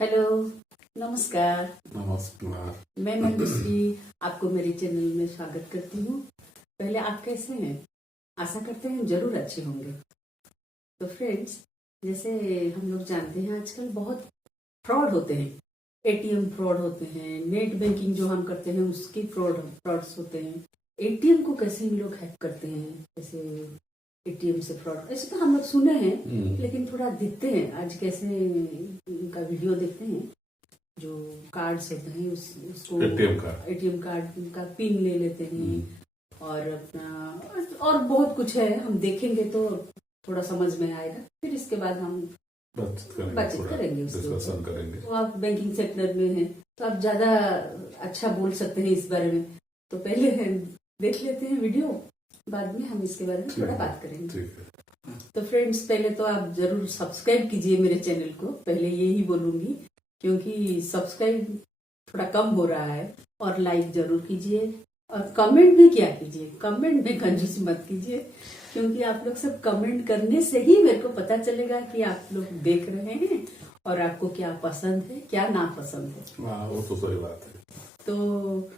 Hello, नमस्कार। नमस्कार। मैं मंजूश्री आपको मेरे चैनल में स्वागत करती हूँ। पहले आप कैसे हैं? आशा करते हैं जरूर अच्छे होंगे। तो फ्रेंड्स, जैसे हम लोग जानते हैं आजकल बहुत फ्रॉड होते हैं। एटीएम फ्रॉड होते हैं, नेट बैंकिंग जो हम करते हैं उसकी फ्रॉड्स होते हैं। एटीएम को कैसे हम लोग हैक करते हैं, जैसे एटीएम से फ्रॉड, ऐसे तो हम लोग सुने हैं लेकिन थोड़ा देखते हैं आज कैसे उनका वीडियो देखते हैं। जो कार्ड्स होते हैं उसको एटीएम कार्ड का पिन ले लेते हैं और अपना और बहुत कुछ है, हम देखेंगे तो थोड़ा समझ में आएगा। फिर इसके बाद हम बातचीत करेंगे, डिस्कशन करेंगे। तो आप बैंकिंग सेक्टर में हैं तो आप ज्यादा अच्छा बोल सकते हैं इस बारे में। तो पहले देख लेते हैं वीडियो, बाद में हम इसके बारे में थोड़ा बात करेंगे। तो फ्रेंड्स, पहले तो आप जरूर सब्सक्राइब कीजिए मेरे चैनल को, पहले यही बोलूंगी, क्योंकि सब्सक्राइब थोड़ा कम हो रहा है। और लाइक जरूर कीजिए और कमेंट भी क्या कीजिए, कमेंट में कंजूसी मत कीजिए, क्योंकि आप लोग सब कमेंट करने से ही मेरे को पता चलेगा कि आप लोग देख रहे हैं और आपको क्या पसंद है क्या ना पसंद है। हाँ, वो तो सही बात है। तो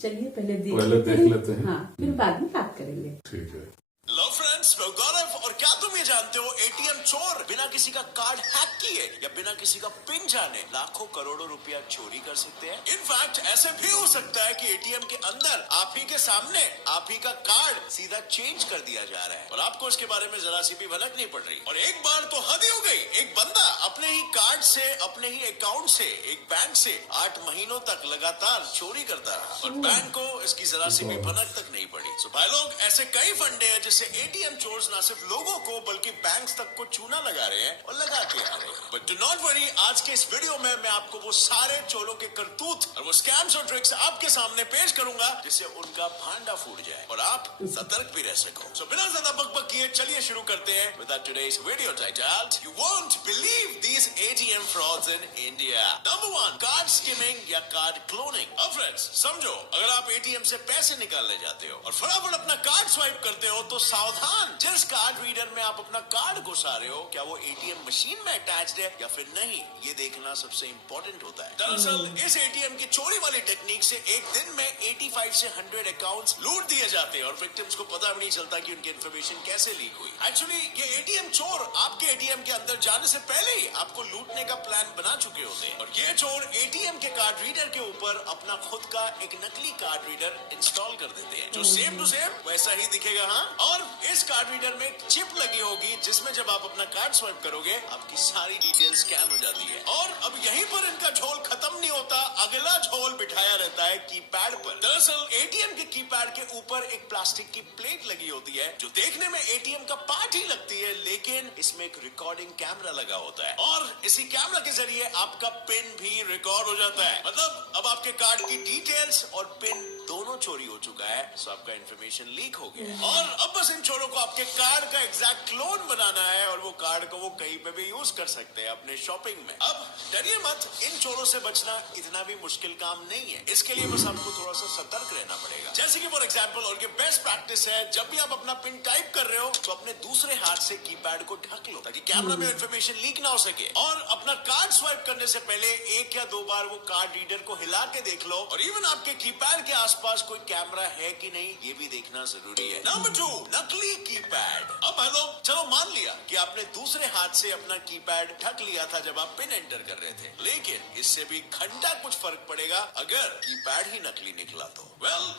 चलिए पहले देख लेते हैं। हाँ, फिर बाद में बात करेंगे। ठीक है। हेलो फ्रेंड्स, मैं गौरव। और क्या तुम ये जानते हो, एटीएम चोर बिना किसी का कार्ड हैक किए या बिना किसी का पिन जाने लाखों करोड़ों रुपया चोरी कर सकते हैं। इनफैक्ट ऐसे भी हो सकता है कि एटीएम के अंदर आप ही के सामने आप ही का कार्ड सीधा चेंज कर दिया जा रहा है और आपको इसके बारे में जरा सी भी भनक नहीं पड़ रही। और एक बार तो हद ही हो गई, एक बंदा अपने ही कार्ड से, अपने ही अकाउंट से, एक बैंक से 8 महीनों तक लगातार चोरी करता रहा और बैंक को इसकी जरा सी भी भनक तक नहीं पड़ी। तो भाई लोग, ऐसे कई फंडे हैं जिससे एटीएम चोर्स ना सिर्फ लोगों को बल्कि बैंक्स तक को चूना लगा रहे हैं और लगाते आ रहे हैं। बट डू नॉट वरी, आज के इस वीडियो में मैं आपको वो सारे चोरों के करतूत और वो स्कैम्स और ट्रिक्स आपके सामने पेश करूंगा जिससे उनका भांडा फूट जाए और आप सतर्क भी रह सको। So, बिना ज्यादा बकबक किए चलिए शुरू करते हैं with today's video titled you won't believe these ATM frauds in India. Number 1, card skimming या कार्ड क्लोनिंग। अब फ्रेंड्स समझो, अगर आप एटीएम से पैसे निकालने जाते हो और फटाफट अपना कार्ड स्वाइप करते हो तो सावधान, जिस कार्ड रीडर में आप अपना कार्ड घुसा रहे हो क्या वो एटीएम मशीन में अटैच्ड है या फिर नहीं, ये देखना सबसे इंपॉर्टेंट होता है। दरअसल इस एटीएम की चोरी वाली टेक्निक से एक दिन में 85 से 100 अकाउंट्स लूट दिए जाते हैं और विक्टिम्स को पता भी नहीं चलता कि उनकी इन्फॉर्मेशन कैसे लीक हुई। एक्चुअली ये एटीएम चोर आपके एटीएम के अंदर जाने से पहले ही आपको लूटने का प्लान बना चुके होते हैं और ये चोर एटीएम के कार्ड रीडर के ऊपर अपना खुद का एक नकली कार्ड रीडर इंस्टॉल कर देते हैं जो सेम टू सेम वैसा ही दिखेगा। हाँ, और इस कार्ड रीडर में एक चिप लगी होगी जिसमें जब आप अपना कार्ड स्वाइप करोगे आपकी सारी डिटेल स्कैन हो जाती है। और अब यहीं पर इनका झोल खत्म नहीं होता, अगला झोल बिठाया रहता है कीपैड पर। दरअसल एटीएम के कीपैड के ऊपर एक प्लास्टिक की प्लेट लगी होती है जो देखने में एटीएम का पार्ट ही लगती है, लेकिन इसमें एक रिकॉर्डिंग कैमरा लगा होता है और इसी कैमरा के जरिए आपका पिन भी रिकॉर्ड हो जाता है। मतलब अब आपके कार्ड की डिटेल्स और पिन दोनों चोरी हो चुका है, सो आपका इन्फॉर्मेशन लीक हो गया है। और अब बस इन चोरों को आपके कार्ड का एग्जैक्ट क्लोन बनाना है और वो कार्ड को वो कहीं पे भी यूज कर सकते हैं अपने शॉपिंग में। अब डरिए मत, इन चोरों से बचना इतना भी मुश्किल काम नहीं है। इसके लिए बस आपको थोड़ा सा सतर्क रहना पड़ेगा। जैसे कि फॉर एग्जांपल, और ये बेस्ट प्रैक्टिस है, जब भी आप अपना पिन टाइप कर रहे हो तो अपने दूसरे हाथ से कीपैड को ढक लो ताकि कैमरा में इन्फॉर्मेशन लीक ना हो सके। और अपना कार्ड स्वाइप करने से पहले 1 या 2 बार वो कार्ड रीडर को हिला के देख लो और इवन आपके कीपैड के आसपास कोई कैमरा है कि नहीं ये भी देखना जरूरी है। नंबर 2, नकली कीपैड। अब हेलो, चलो मान लिया कि आपने दूसरे हाथ से अपना कीपैड ढक लिया था जब आप पिन एंटर कर रहे थे, लेकिन इससे भी घंटा कुछ फर्क पड़ेगा अगर कीपैड ही नकली निकला तो।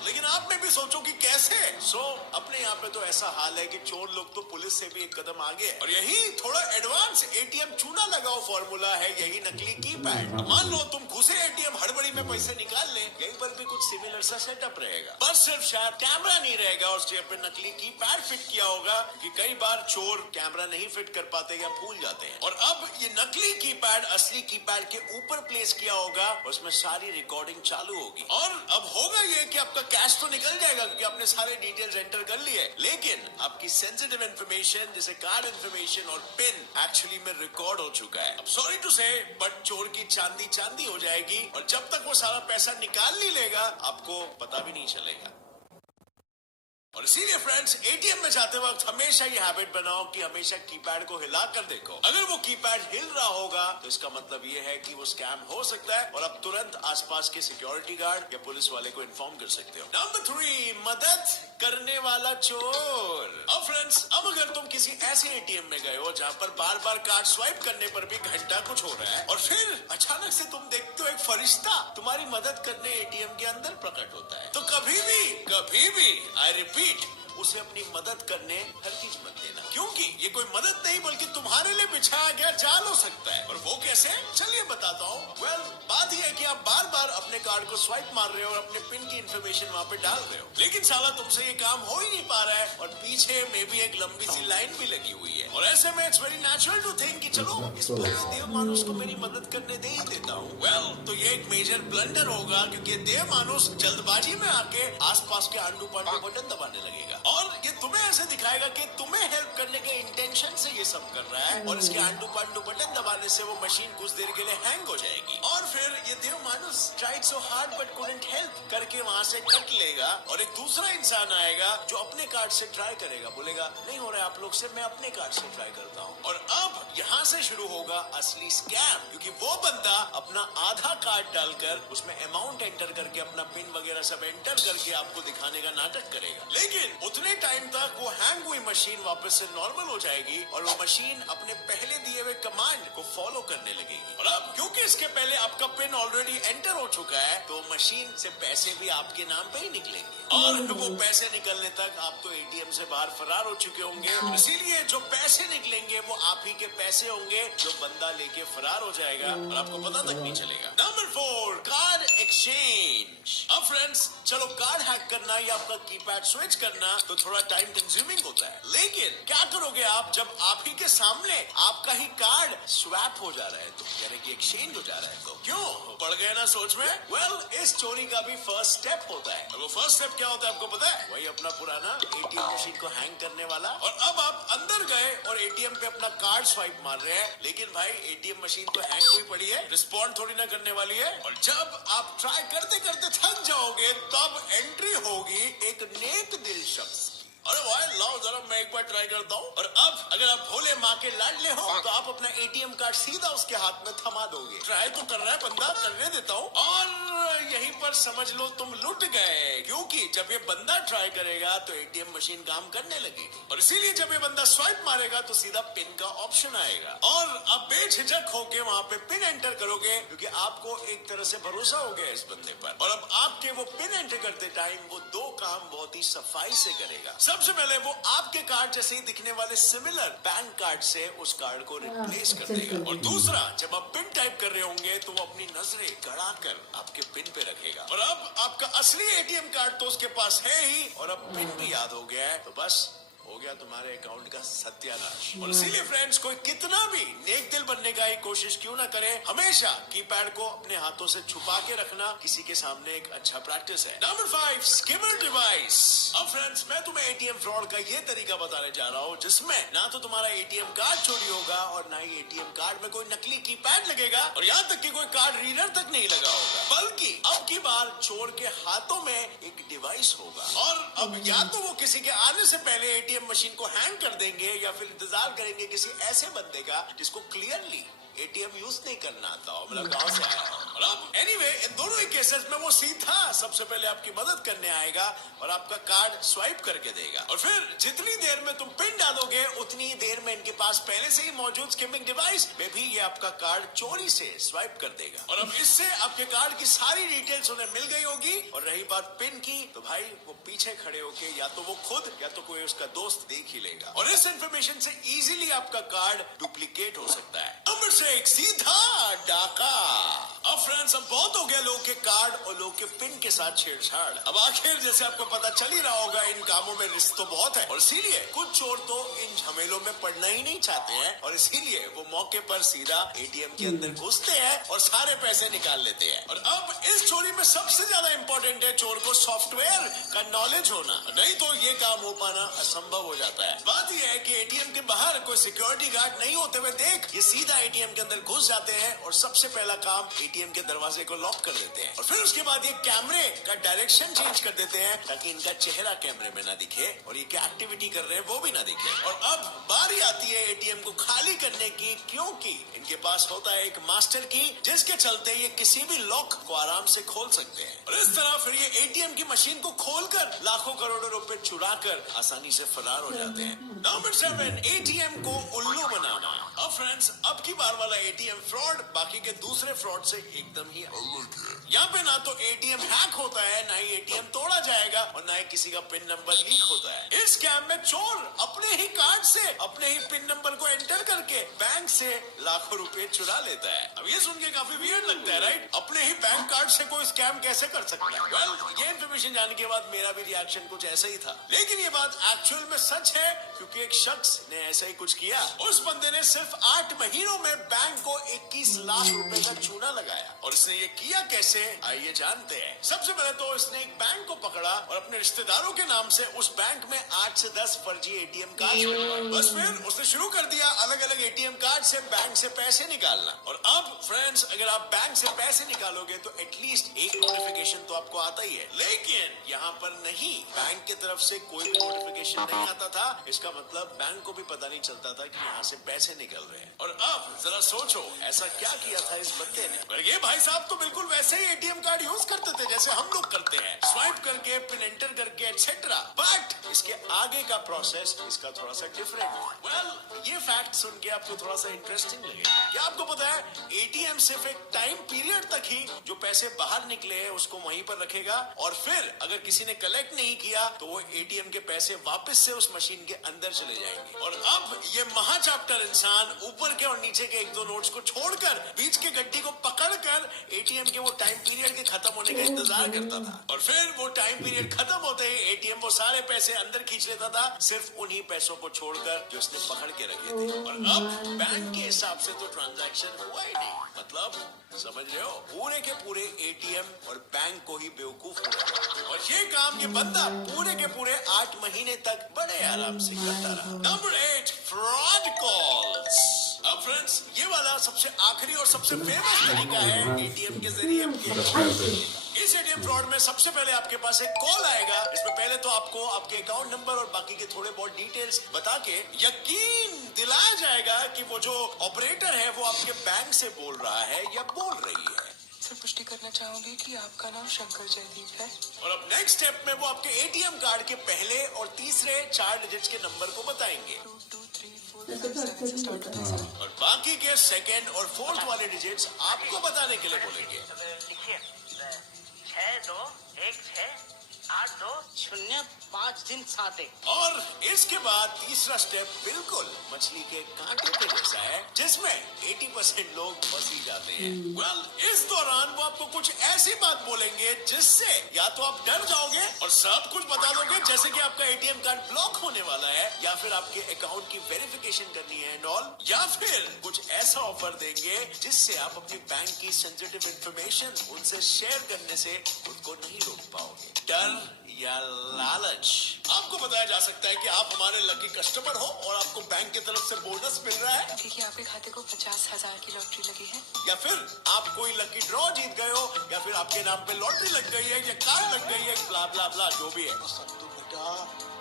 लेकिन आप में भी सोचो कि कैसे। अपने यहाँ पे तो ऐसा हाल है कि चोर लोग तो पुलिस से भी एक कदम आगे है और यही थोड़ा एडवांस एटीएम चूना लगाओ फॉर्मूला है यही नकली कीपैड। मान लो तुम घुसे एटीएम हड़बड़ी में पैसे निकाल ले, यहीं पर भी कुछ सिमिलर सा सेटअप रहेगा, बस सिर्फ शायद कैमरा नहीं रहेगा और उसके पे नकली कीपैड फिट किया होगा कि कई बार चोर कैमरा नहीं फिट कर पाते या भूल जाते हैं। और अब ये नकली कीपैड असली कीपैड के ऊपर प्लेस किया होगा और उसमें सारी रिकॉर्डिंग चालू होगी और अब होगा ये कि आपका कैश तो निकल जाएगा क्योंकि आपने सारे डिटेल्स एंटर कर लिए, लेकिन आपकी सेंसिटिव इन्फॉर्मेशन जैसे कार्ड इन्फॉर्मेशन और पिन एक्चुअली में रिकॉर्ड हो चुका है। अब सॉरी टू से बट चोर की चांदी चांदी हो जाएगी और जब तक वो सारा पैसा निकाल नहीं लेगा आपको पता भी नहीं चलेगा। और इसीलिए फ्रेंड्स एटीएम में जाते वक्त हमेशा ये हैबिट बनाओ कि हमेशा कीपैड को हिला कर देखो। अगर वो कीपैड हिल रहा होगा तो इसका मतलब ये है कि वो स्कैम हो सकता है और आप तुरंत आसपास के सिक्योरिटी गार्ड या पुलिस वाले को इन्फॉर्म कर सकते हो। नंबर 3, मदद करने वाला चोर। अब फ्रेंड्स, अब अगर तुम किसी ऐसे एटीएम में गए हो जहाँ पर बार बार कार्ड स्वाइप करने पर भी घंटा कुछ हो रहा है और फिर अचानक से तुम देखते हो एक फरिश्ता तुम्हारी मदद करने एटीएम के अंदर प्रकट होता है, तो कभी भी आई रिपीट, उसे अपनी मदद करने हरगिज मत देना, क्योंकि ये कोई मदद नहीं बल्कि तुम्हारे लिए बिछाया गया जाल हो सकता है। और वो कैसे, चलिए बताता हूँ। बात यह है कि आप बार बार अपने कार्ड को स्वाइप मार रहे हो और अपने पिन की इंफॉर्मेशन वहाँ पे डाल रहे हो, लेकिन साला तुमसे ये काम हो ही नहीं पा रहा है और पीछे में भी एक लंबी सी लाइन भी लगी हुई है। और ऐसे में it's very natural to think कि चलो इस देव मानुस को मेरी मदद करने दे ही देता हूँ। तो ये एक मेजर ब्लंडर होगा, क्योंकि देव मानुस जल्दबाजी में आके आसपास के आंडू पांडू बटन दबाने लगेगा और ये तुम्हें ऐसे दिखाएगा कि तुम्हें हेल्प करने के इंटेंशन से ये सब कर रहा है और इसके आंडू पांडू बटन दबाने से वो मशीन कुछ देर के लिए हैंग हो जाएगी और फिर ये देव मानुस tried so hard but couldn't help करके वहाँ से कट लेगा और एक दूसरा इंसान आएगा जो अपने कार्ड से ट्राई करेगा, बोलेगा नहीं हो रहा है आप लोग से, मैं अपने कार्ड से ट्राई करता हूँ। और अब यहाँ से शुरू होगा असली स्कैम, क्योंकि वो बंदा अपना आधा कार्ड डालकर उसमें अमाउंट एंटर करके अपना पिन वगैरह सब एंटर करके आपको दिखाने का नाटक करेगा, लेकिन उतने टाइम तक वो हैंग हुई मशीन वापस से नॉर्मल हो जाएगी और वो मशीन अपने पहले दिए हुए कमांड को फॉलो करने लगेगी। और अब क्योंकि इसके पहले आपका पिन ऑलरेडी एंटर हो चुका है तो मशीन से पैसे भी आपके नाम पे ही निकलेंगे और वो पैसे निकलने तक आप तो एटीएम से बाहर फरार हो चुके होंगे। इसीलिए जो पैसे निकलेंगे वो आप ही के पैसे होंगे जो बंदा लेके फरार हो जाएगा और आपको पता तक नहीं चलेगा। Number 4, card exchange. अब फ्रेंड्स, चलो कार्ड हैक करना या आपका कीपैड स्विच करना तो थोड़ा टाइम कंज्यूमिंग होता है, लेकिन क्या करोगे आप जब आप ही के सामने आपका ही कार्ड स्वैप हो जा रहा है, तो यानी कि एक्सचेंज हो जा रहा है, तो क्यों पड़ गए ना सोच में। इस चोरी का भी फर्स्ट स्टेप होता है और वो फर्स्ट स्टेप क्या होता है आपको पता है, वही अपना पुराना एटीएम मशीन को हैंग करने वाला। और अब आप अंदर गए और एटीएम पे अपना कार्ड स्वाइप मार रहे हैं, लेकिन भाई एटीएम मशीन तो हैंग हुई पड़ी है, रिस्पॉन्ड थोड़ी ना करने वाली है। और जब आप ट्राई करते करते थक जाओगे तब एंट्री होगी एक नेक दिल शख्स। अरे भाई लाओ जरा मैं एक बार ट्राई करता हूँ। और अब अगर आप भोले माँ के लाडले हो तो आप अपना एटीएम कार्ड सीधा उसके हाथ में थमा दोगे। ट्राई तो कर रहा है बंदा, करने देता हूँ। और यहीं पर समझ लो तुम लुट गए, क्योंकि जब ये बंदा ट्राई करेगा तो एटीएम मशीन काम करने लगेगी और इसीलिए जब ये बंदा स्वाइप मारेगा तो सीधा पिन का ऑप्शन आएगा और अब बेझिझक होके वहाँ पे पिन एंटर करोगे, क्योंकि आपको एक तरह से भरोसा हो गया इस बंदे पर। और अब आपके वो पिन एंटर करते टाइम वो दो काम बहुत ही सफाई से करेगा। सबसे पहले वो आपके कार्ड जैसे ही दिखने वाले सिमिलर बैंक कार्ड से उस कार्ड को रिप्लेस कर देगा और दूसरा जब आप पिन टाइप कर रहे होंगे तो वो अपनी नजरें गड़ाकर आपके पिन पे रखेगा। और अब आपका असली एटीएम कार्ड तो उसके पास है ही और अब पिन भी याद हो गया है, तो बस हो गया तुम्हारे अकाउंट का सत्यानाश। और इसीलिए फ्रेंड्स, कोई कितना भी नेक दिल बनने का ही कोशिश क्यों ना करे, हमेशा कीपैड को अपने हाथों से छुपा के रखना किसी के सामने एक अच्छा प्रैक्टिस है। Number 5, skimmer device. अब फ्रेंड्स, मैं तुम्हें एटीएम फ्रॉड का ये तरीका बताने जा रहा हूँ जिसमें ना तो तुम्हारा एटीएम कार्ड चोरी होगा और ना ही एटीएम कार्ड में कोई नकली कीपैड लगेगा और यहाँ तक कि कोई कार्ड रीडर तक नहीं लगा होगा, बल्कि अब की बार चोर के हाथों में एक डिवाइस होगा। और अब या तो वो किसी के आने से पहले एटीएम मशीन को हैंग कर देंगे या फिर इंतजार करेंगे किसी ऐसे बंदे का जिसको क्लियरली एटीएम यूज नहीं करना आता हो, मतलब गांव से आया हो। और अब एनीवे इन दोनों ही केसेस में वो सीधा सबसे पहले आपकी मदद करने आएगा और आपका कार्ड स्वाइप करके देगा और फिर जितनी देर में तुम पिन डालोगे उतनी देर में इनके पास पहले से ही मौजूद स्किमिंग डिवाइस में भी ये आपका कार्ड चोरी से स्वाइप कर देगा। और अब इससे आपके कार्ड की सारी डिटेल्स उन्हें मिल गई होगी और रही बात पिन की, तो भाई वो पीछे खड़े होके या तो वो खुद या तो कोई उसका दोस्त देख ही लेगा और इस इंफॉर्मेशन से इजीली आपका कार्ड डुप्लीकेट हो सकता है। नंबर 6, सीधा डाका। अब फ्रेंड्स, अब बहुत हो गया लोग के कार्ड और लोग के पिन के साथ छेड़छाड़। अब आखिर जैसे आपको पता चल ही रहा होगा इन कामों में रिस्क तो बहुत है और इसीलिए कुछ चोर तो इन झमेलों में पड़ना ही नहीं चाहते हैं और इसीलिए वो मौके पर सीधा एटीएम के अंदर घुसते हैं और सारे पैसे निकाल लेते हैं। और अब इस चोरी में सबसे ज्यादा इंपॉर्टेंट है चोर को सॉफ्टवेयर का नॉलेज होना, नहीं तो ये काम हो पाना असंभव हो जाता है। बात यह है कि एटीएम के बाहर कोई सिक्योरिटी गार्ड नहीं होते हुए देख ये सीधा एटीएम के अंदर घुस जाते हैं और सबसे पहला काम एटीएम इनके दरवाजे को लॉक कर देते हैं और फिर उसके बाद ये कैमरे का डायरेक्शन चेंज कर देते हैं ताकि इनका चेहरा कैमरे में ना दिखे और ये क्या एक्टिविटी कर रहे हैं वो भी ना दिखे। और अब बारी आती है एटीएम को खाली करने की, क्योंकि इनके पास होता है एक मास्टर की जिसके चलते ये किसी भी लॉक को आराम से खोल सकते हैं और इस तरह फिर ये एटीएम की मशीन को खोलकर लाखों करोड़ों रुपए चुराकर आसानी से फरार हो जाते हैं। नंबर 7, एटीएम को उल्लू बनाना। अब फ्रेंड्स, अब की बार वाला एटीएम फ्रॉड बाकी के दूसरे फ्रॉड से एकदम ही अलग है। यहाँ पे ना तो एटीएम हैक होता है, ना ही एटीएम तोड़ा जाएगा और ना ही किसी का पिन नंबर लीक होता है। इस स्कैम में चोर अपने ही कार्ड से अपने ही पिन नंबर को एंटर करके बैंक से लाखों रुपए चुरा लेता है। अब ये सुन के काफी वियर्ड लगता है, राइट? अपने ही बैंक कार्ड से कोई स्कैम कैसे कर सकता है? वेल, ये इन्फॉर्मेशन जानने के बाद मेरा भी रिएक्शन कुछ ऐसा ही था, लेकिन ये बात एक्चुअल में सच है क्योंकि एक शख्स ने ऐसा ही कुछ किया। उस बंदे ने सिर्फ 8 महीनों में बैंक को 21 लाख रुपए का चूना लगाया और इसने ये किया कैसे, आइए जानते हैं। सबसे पहले तो इसने एक बैंक को पकड़ा और अपने रिश्तेदारों के नाम से उस बैंक में 8 से 10 फर्जी एटीएम कार्ड बनवाए। बस फिर उसने शुरू कर दिया अलग अलग एटीएम कार्ड से बैंक से पैसे निकालना। और अब फ्रेंड्स, अगर आप बैंक से पैसे निकालोगे तो एटलीस्ट एक नोटिफिकेशन तो आपको आता ही है, लेकिन यहाँ पर नहीं, बैंक की तरफ से कोई भी नोटिफिकेशन नहीं आता था। इसका मतलब बैंक को भी पता नहीं चलता था कि यहाँ से पैसे निकल रहे हैं। और अब जरा सोचो ऐसा क्या किया था इस बंदे ने। पर ये भाई साहब तो बिल्कुल वैसे ही एटीएम कार्ड यूज करते थे जैसे हम लोग करते हैं, स्वाइप करके, पिन एंटर करके एटसेट्रा। बट इसके आगे का प्रोसेस इसका थोड़ा सा डिफरेंट है। वेल, ये फैक्ट सुन के आपको थोड़ा सा इंटरेस्टिंग लगेगा। क्या आपको पता है एटीएम सिर्फ एक टाइम पीरियड तक ही जो पैसे बाहर निकले हैं उसको वहीं पर रखेगा और फिर अगर किसी ने कलेक्ट नहीं किया तो वो एटीएम के पैसे वापस से उस मशीन के अंदर चले जाएंगे। और अब ये महाचाप्टर इंसान ऊपर के और नीचे के 1-2 नोट्स को छोड़कर बीच के गड्डी को पकड़कर एटीएम के वो टाइम पीरियड के खत्म होने का इंतजार करता था और फिर वो टाइम पीरियड खत्म होते ही एटीएम वो सारे पैसे अंदर खींच लेता था, सिर्फ उन्हीं पैसों को छोड़कर जो इसने पकड़ के रखे थे। और अब बैंक के हिसाब से तो ट्रांजैक्शन हुआ ही नहीं, मतलब समझ रहे हो, पूरे के पूरे एटीएम और बैंक को ही बेवकूफ बनाया। और ये काम ये बंदा पूरे के पूरे 8 महीने तक बड़े आराम से करता रहा। Number 8, fraud calls. अब फ्रेंड्स, ये वाला सबसे आखिरी और सबसे फेमस तरीका है एटीएम के जरिए। इस एटीएम फ्रॉड में सबसे पहले आपके पास एक कॉल आएगा। इसमें पहले तो आपको आपके अकाउंट नंबर और बाकी के थोड़े बहुत डिटेल्स बता के यकीन दिलाया जाएगा कि वो जो ऑपरेटर है वो आपके बैंक से बोल रहा है या बोल रही है। सर, पुष्टि करना चाहूंगी कि आपका नाम शंकर जयदीप है। और अब नेक्स्ट स्टेप में वो आपके एटीएम कार्ड के पहले और तीसरे 4 डिजिट्स के नंबर को बताएंगे 2, 2, 3, 4, 5, 7 से स्टार्ट होता है सर। और बाकी के सेकंड और फोर्थ वाले डिजिट्स आपको बताने के लिए बोलेंगे। लिखिए 62168205 और इसके बाद तीसरा स्टेप बिल्कुल मछली के कांटे पे जैसा है जिसमें 80% लोग फंस ही जाते हैं। वेल, इस दौरान वो आपको कुछ ऐसी बात बोलेंगे जिससे या तो आप डर जाओगे और सब कुछ बता दोगे जैसे कि आपका एटीएम कार्ड ब्लॉक होने वाला है या फिर आपके अकाउंट की वेरिफिकेशन करनी है एंड ऑल, या फिर कुछ ऐसा ऑफर देंगे जिससे आप अपनी बैंक की सेंसिटिव इंफॉर्मेशन उनसे शेयर करने से खुद को नहीं रोक पाओगे। डर या लालच। आपको बताया जा सकता है कि आप हमारे लकी कस्टमर हो और आपको बैंक की तरफ से बोनस मिल रहा है, देखिए आपके खाते को 50,000 की लॉटरी लगी है। या फिर आप कोई लकी ड्रॉ जीत गए हो, या फिर आपके नाम पे लॉटरी लग गई है या कार लग गई है, ब्ला ब्ला ब्ला जो भी है। सत्तू बेटा,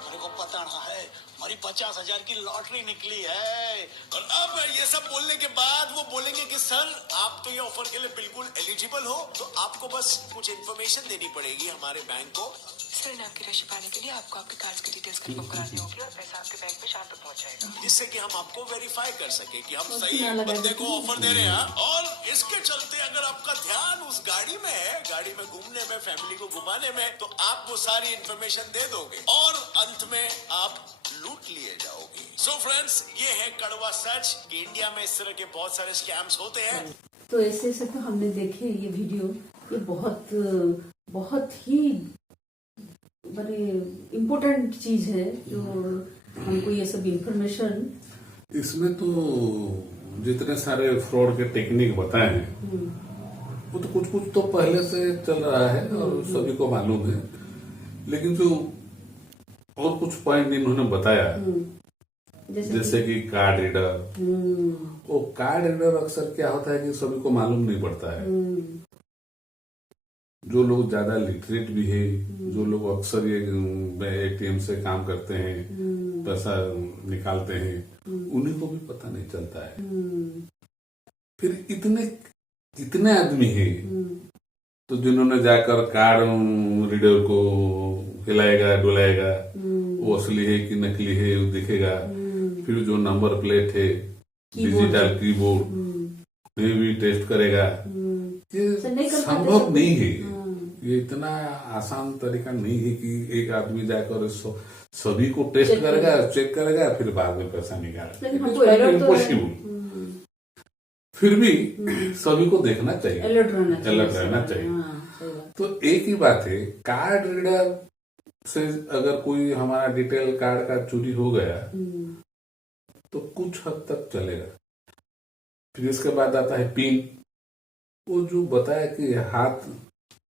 मेरे को पता ना है, हमारी 50,000 की लॉटरी निकली है। और अब ये सब बोलने के बाद वो बोलेंगे कि सर आप तो ये ऑफर के लिए बिल्कुल एलिजिबल हो, तो आपको बस कुछ इन्फॉर्मेशन देनी पड़ेगी हमारे बैंक को। सर, इनाम की राशि पाने के लिए आपको आपके कार्ड की डिटेल्स कंफर्म करानी होगी और पैसा आपके बैंक में शाम तक पहुंच जाएगा, जिससे कि हम आपको वेरीफाई कर सके कि हम सही बंदे को ऑफर दे रहे हैं। और इसके चलते अगर आपका ध्यान उस गाड़ी में है, गाड़ी में घूमने में, फैमिली को घुमाने में, तो आप वो सारी इन्फॉर्मेशन दे दोगे और अंत में आप लूट लिए जाओगे। सो फ्रेंड्स, ये है कड़वा सच कि इंडिया में इस तरह के बहुत सारे स्कैम्स होते हैं। तो ऐसे ऐसे तो हमने देखे ये वीडियो, ये बहुत ही बड़े इम्पोर्टेंट चीज है जो हमको ये सब इंफॉर्मेशन। इसमें तो जितने सारे फ्रॉड के टेक्निक बताए हैं वो तो कुछ तो पहले से चल रहा है और सभी को मालूम है, लेकिन जो और कुछ पॉइंट इन्होंने बताया जैसे कि कार्ड रीडर। वो कार्ड रीडर अक्सर क्या होता है कि सभी को मालूम नहीं पड़ता है। जो लोग ज्यादा लिटरेट भी है, जो लोग अक्सर ये एटीएम से काम करते हैं, पैसा निकालते हैं, उन्हीं को भी पता नहीं चलता है। फिर कितने आदमी है तो जिन्होंने जाकर कार्ड रीडर को हिलाएगा डुलाएगा, वो असली है कि नकली है वो दिखेगा। फिर जो नंबर प्लेट है, डिजिटल कीबोर्ड में भी टेस्ट करेगा। ये संभव नहीं है। ये इतना आसान तरीका नहीं है कि एक आदमी जाकर सभी को टेस्ट करेगा, चेक करेगा, फिर बाद में पैसा निकालेगा। इम्पॉसिबल। फिर भी सभी को देखना चाहिए, अलर्ट रहना चाहिए। तो एक ही बात है, कार्ड रीडर से अगर कोई हमारा डिटेल कार्ड का चोरी हो गया तो कुछ हद तक चलेगा। फिर इसके बाद आता है पिन। वो जो बताया कि हाथ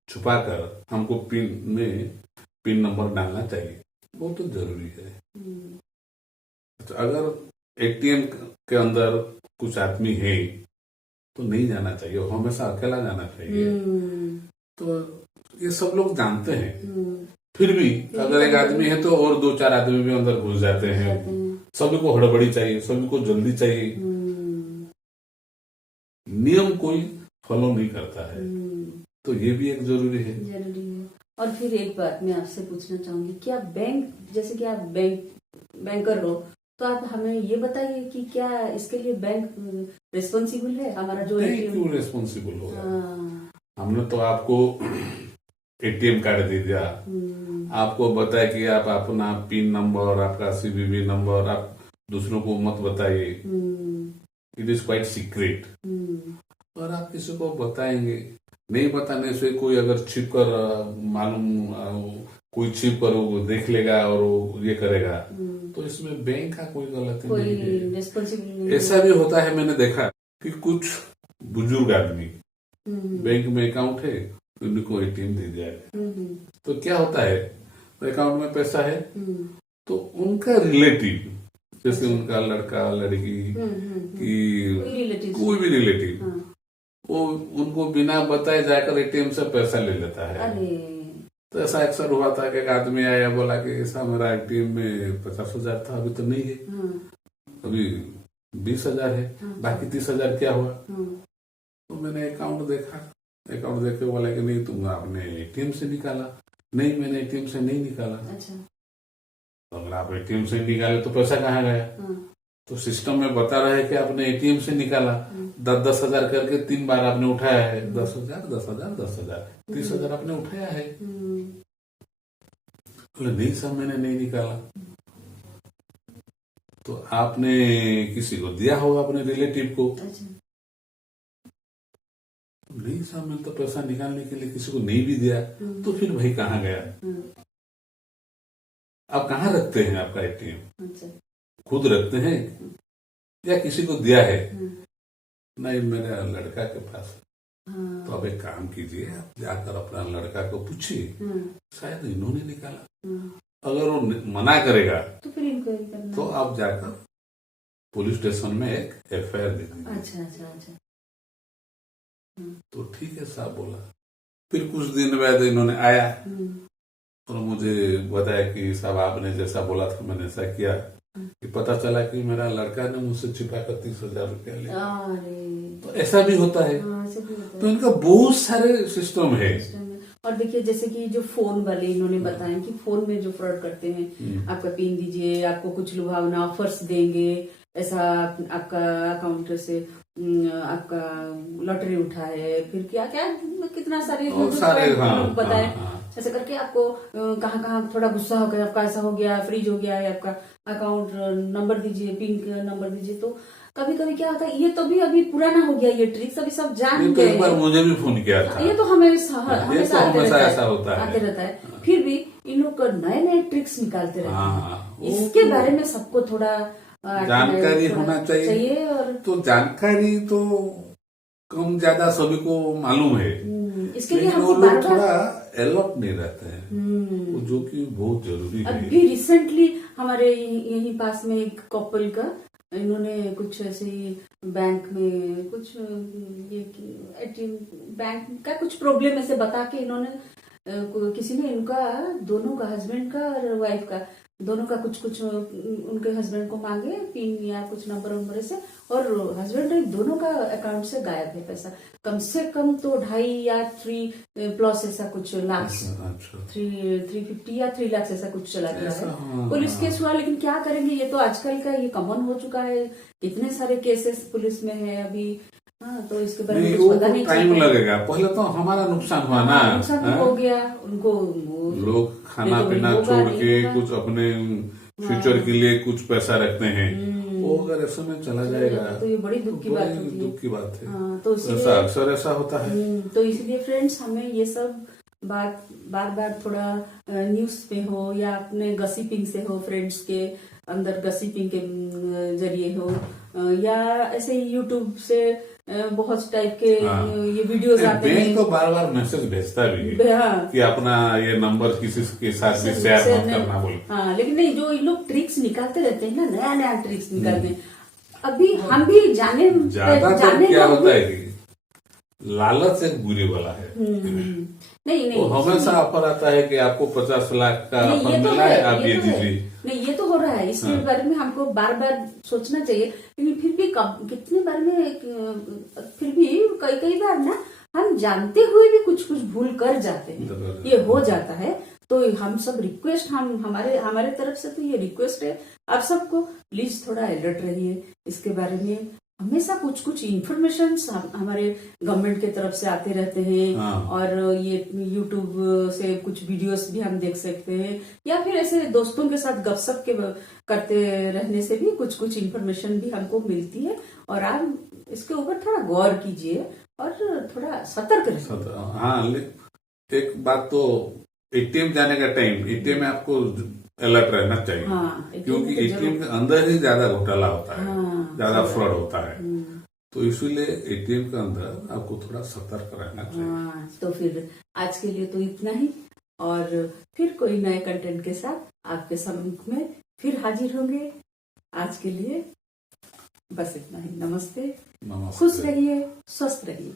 छुपाकर हमको पिन नंबर डालना चाहिए, वो तो जरूरी है। तो अगर एटीएम के अंदर कुछ आदमी है तो नहीं जाना चाहिए, हमेशा अकेला जाना चाहिए। तो ये सब लोग जानते हैं। फिर भी अगर एक आदमी है तो और 2-4 आदमी भी अंदर घुस जाते हैं। सभी को हड़बड़ी चाहिए, सभी को जल्दी चाहिए। नियम कोई फॉलो नहीं करता है, तो ये भी एक जरूरी है। और फिर एक बात मैं आपसे पूछना चाहूंगी, क्या बैंक, जैसे कि आप बैंकर हो, तो आप हमें ये बताइए कि क्या इसके लिए बैंक रिस्पॉन्सिबल है? हमारा जो क्यों रिस्पॉन्सिबल होगा? हमने तो आपको एटीएम कार्ड दे दिया, आपको बताया कि आप अपना पिन नंबर, आपका सीवीवी नंबर आप दूसरों को मत बताइए, इट इज क्वाइट सीक्रेट। और आप किसी को बताएंगे, नहीं बताने से कोई अगर छिप कर कोई छिप कर वो देख लेगा और वो ये करेगा, तो इसमें बैंक का कोई गलती नहीं है। ऐसा भी होता है, मैंने देखा कि कुछ बुजुर्ग आदमी बैंक में अकाउंट है, उनको एटीएम दे दिया है। तो क्या होता है, अकाउंट में पैसा है तो उनका रिलेटिव, जैसे उनका लड़का लड़की की कोई भी रिलेटिव, वो उनको बिना बताए जाकर एटीएम से पैसा ले लेता है। तो ऐसा अक्सर हुआ था कि एक आदमी आया, बोला कि ऐसा मेरा एटीएम में 50,000 था, अभी तो नहीं है, अभी 20,000 है, बाकी 30,000 क्या हुआ? तो मैंने अकाउंट देखा, अकाउंट देख के बोला कि नहीं तुम आपने एटीएम से निकाला। नहीं, मैंने एटीएम से नहीं निकाला। तो अगर आप एटीएम से निकाले तो पैसा कहाँ गया? तो सिस्टम में बता रहा है कि आपने एटीएम से निकाला, 10,000 करके 3 बार आपने उठाया है, 10,000 10,000 10,000 30,000 आपने उठाया है। बोले नहीं सर, मैंने नहीं निकाला। तो आपने किसी को दिया होगा, अपने रिलेटिव को। नहीं सर, मैंने तो पैसा निकालने के लिए किसी को नहीं भी दिया। तो फिर भाई कहाँ गया? आप कहाँ रखते हैं आपका एटीएम? खुद रखते हैं या किसी को दिया है? नहीं, मेरे लड़का के पास। तो अब एक काम कीजिए, आप जाकर अपना लड़का को पूछिए, शायद इन्होंने निकाला। अगर वो मना करेगा तो फिर इंक्वायरी करना, तो आप जाकर पुलिस स्टेशन में एक एफआईआर दे दीजिए। अच्छा। तो ठीक है साहब बोला। फिर कुछ दिन बाद इन्होंने आया और मुझे बताया कि साहब आपने जैसा बोला था मैंने ऐसा किया, कि पता चला कि मेरा लड़का ने मुझसे छिपा कर 30,000 रुपया लिया। तो ऐसा भी होता है। तो इनका बहुत सारे सिस्टम है। और देखिए, जैसे कि जो फोन वाले इन्होंने बताया कि फोन में जो फ्रॉड करते हैं, आपका पिन दीजिए, आपको कुछ लुभावना ऑफर्स देंगे, ऐसा आपका अकाउंट से आपका लॉटरी उठा है, फिर क्या क्या कितना सारे बताए, ऐसे करके आपको कहाँ कहाँ थोड़ा गुस्सा हो गया, आपका ऐसा हो गया, फ्रीज हो गया है, आपका अकाउंट नंबर दीजिए, पिन नंबर दीजिए। तो कभी कभी क्या होता है, ये तो भी अभी पुराना हो गया, ये ट्रिक्स अभी सब जान गए। एक बार मुझे भी फोन किया था। ये तो हमेशा ऐसा होता है, आते रहता है। फिर भी इन लोग नए नए ट्रिक्स निकालते रहते हैं। इसके बारे में सबको थोड़ा जानकारी होना चाहिए। और तो जानकारी तो कम ज्यादा सभी को मालूम है, इसके लिए हमको थोड़ा अलर्ट नहीं रहते हैं, जो कि बहुत जरूरी है। अभी रिसेंटली हमारे यहीं पास में एक कपल का इन्होंने कुछ ऐसे ही बैंक में कुछ ये एटीएम बैंक का कुछ प्रॉब्लम ऐसे बता के इन्होंने किसी ने इनका दोनों का हस्बैंड का और वाइफ का दोनों का कुछ उनके हस्बैंड को मांगे पिन या कुछ नंबर से, और हस्बैंड दोनों का अकाउंट से गायब है पैसा। कम से कम तो 2.5 या 3+ ऐसा कुछ लाख, 350 या 3 लाख ऐसा कुछ चला गया है। पुलिस केस हुआ, लेकिन क्या करेंगे, ये तो आजकल का ये कॉमन हो चुका है। इतने सारे केसेस पुलिस में है अभी। हाँ, तो इसके बारे में कुछ पता नहीं चलता। टाइम लगेगा, पहले तो हमारा नुकसान हुआ ना, नुकसान हो गया उनको। लोग खाना पीना छोड़ के कुछ अपने फ्यूचर के लिए कुछ पैसा रखते हैं, वो अगर ऐसे में चला जाएगा तो ये बड़ी दुख की बात होती है। दुख की बात है। हाँ, तो ऐसा अक्सर ऐसा होता है। तो इसलिए फ्रेंड्स हमें ये सब बात बार थोड़ा न्यूज पे हो या अपने गसिपिंग से हो, फ्रेंड्स के अंदर गसिपिंग के जरिए हो, या ऐसे यूट्यूब से बहुत टाइप के ये वीडियोस आते हैं। बैंक तो बार मैसेज भेजता भी है कि अपना ये नंबर किसी के साथ भी शेयर मत करना बोले। हाँ, लेकिन नहीं, जो ये लोग ट्रिक्स निकालते रहते हैं ना, नया ट्रिक्स निकालते हैं। अभी हम भी जाने क्या होता है कि लालच एक बुरी वाला है। नहीं तो हमेशा ऑफर आता है कि आपको 50 लाख का ऑफर मिला है, आप ये दीजिए। नहीं, ये तो हो रहा है, इसके बारे में हमको बार सोचना चाहिए। लेकिन फिर भी कितने बार में, फिर भी कई बार ना हम जानते हुए भी कुछ भूल कर जाते हैं, ये हो जाता है। तो हम सब रिक्वेस्ट, हमारे तरफ से तो ये रिक्वेस्ट है आप सबको, प्लीज थोड़ा अलर्ट रहिए इसके बारे में। हमेशा कुछ इन्फॉर्मेशन हमारे गवर्नमेंट के तरफ से आते रहते हैं। और ये यूट्यूब से कुछ वीडियोस भी हम देख सकते हैं, या फिर ऐसे दोस्तों के साथ गपशप करते रहने से भी कुछ इन्फॉर्मेशन भी हमको मिलती है। और आप इसके ऊपर थोड़ा गौर कीजिए और थोड़ा सतर्क रहिए। हाँ, एक बात तो एटीएम जाने का टाइम, एटीएम में आपको अलर्ट रहना चाहिए। क्योंकि एटीएम के अंदर ही ज्यादा घोटाला होता है, ज्यादा फ्रॉड होता है। तो इसीलिए एटीएम के अंदर आपको थोड़ा सतर्क रहना चाहिए। तो फिर आज के लिए तो इतना ही, और फिर कोई नए कंटेंट के साथ आपके सम्मुख में फिर हाजिर होंगे। आज के लिए बस इतना ही। नमस्ते। खुश रहिए, स्वस्थ रहिए।